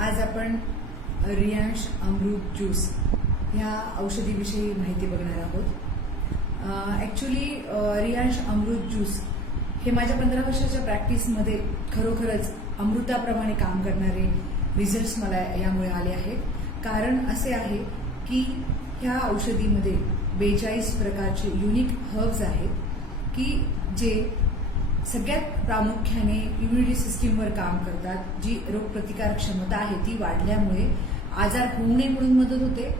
आज आपण रियांश अमृत ज्यूस ह्या औषधीविषयी माहिती बघणार आहोत। ॲक्च्युली रियांश अमृत ज्यूस हे माझ्या 15 वर्षाच्या प्रॅक्टिसमध्ये खरोखरच अमृताप्रमाणे काम करणारे रिझल्ट्स मला यामुळे आले आहेत। कारण असे आहे की ह्या औषधीमध्ये 42 प्रकारचे युनिक हर्ब्स आहेत की जे सगळ्यात प्रामुख्याने इम्युनिटी सिस्टीमवर काम करतात। जी रोगप्रतिकारक क्षमता आहे ती वाढल्यामुळे आजार होऊ नये म्हणून मदत होते,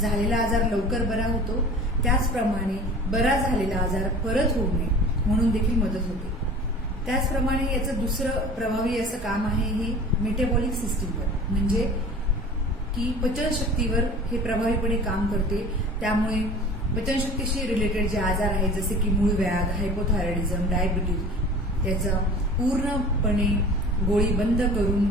झालेला आजार लवकर बरा होतो, त्याचप्रमाणे बरा झालेला आजार परत होऊ नये म्हणून देखील मदत होते। त्याचप्रमाणे याचं दुसरं प्रभावी असं काम आहे हे मेटाबॉलिक सिस्टीमवर, म्हणजे की पचनशक्तीवर हे प्रभावीपणे काम करते। त्यामुळे पचनशक्तीशी रिलेटेड जे आजार आहेत जसे की मूळव्याध, हायपोथायरॉइडिझम, डायबिटीज त्याचा पूर्णपणे गोळी बंद करून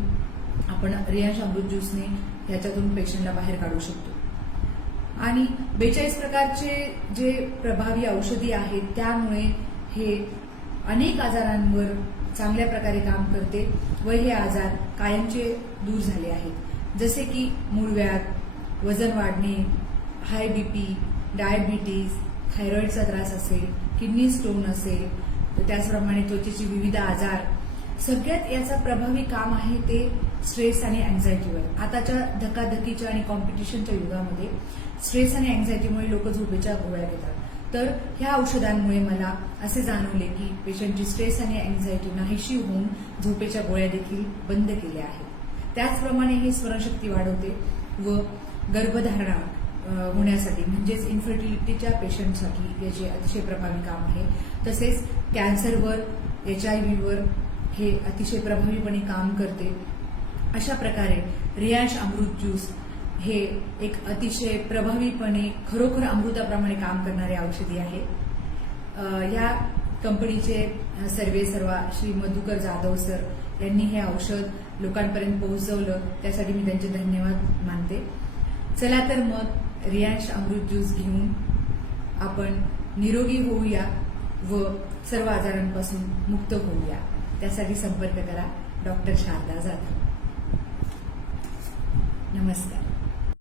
आपण रियांश अमृत ज्यूसने ह्याच्यातून पेशंटला बाहेर काढू शकतो। आणि 42 प्रकारचे जे प्रभावी औषधी आहेत त्यामुळे हे अनेक आजारांवर चांगल्या प्रकारे काम करते व हे आजार कायमचे दूर झाले आहेत। जसे की मूळव्याध, वजन वाढणे, हाय बीपी, डायबिटीज, थायरॉइडचा त्रास असेल, किडनी स्टोन असेल, त्याचप्रमाणे त्वचेचे विविध आजार, सगळ्यात याचा प्रभावी काम आहे ते स्ट्रेस आणि अँझायटीवर। आताच्या धकाधकीच्या आणि कॉम्पिटिशनच्या युगामध्ये स्ट्रेस आणि अँझायटीमुळे लोक झोपेच्या गोळ्या घेतात। तर ह्या औषधांमुळे मला असे जाणवले की पेशंटची स्ट्रेस आणि अँझायटी नाहीशी होऊन झोपेच्या गोळ्या देखील बंद केल्या आहेत। त्याचप्रमाणे हे स्मरणशक्ती वाढवते व गर्भधारणा होण्यासाठी म्हणजेच इन्फर्टिलिटीच्या पेशंटसाठी याचे अतिशय प्रभावी काम आहे। तसेच कॅन्सरवर, HIV वर हे अतिशय प्रभावीपणे काम करते। अशा प्रकारे रियांश अमृत ज्यूस हे एक अतिशय प्रभावीपणे खरोखर अमृताप्रमाणे काम करणारे औषधी आहे। या कंपनीचे सर्वेसर्वा श्री मधुकर जाधव सर यांनी हे औषध लोकांपर्यंत पोहोचवलं, त्यासाठी मी त्यांचे धन्यवाद मानते। चला तर मग रियांश अमृत ज्यूस घेऊन आपण निरोगी होऊया व सर्व आजारांपासून मुक्त होऊया। त्यासाठी संपर्क करा डॉक्टर शारदा जाधव। नमस्कार।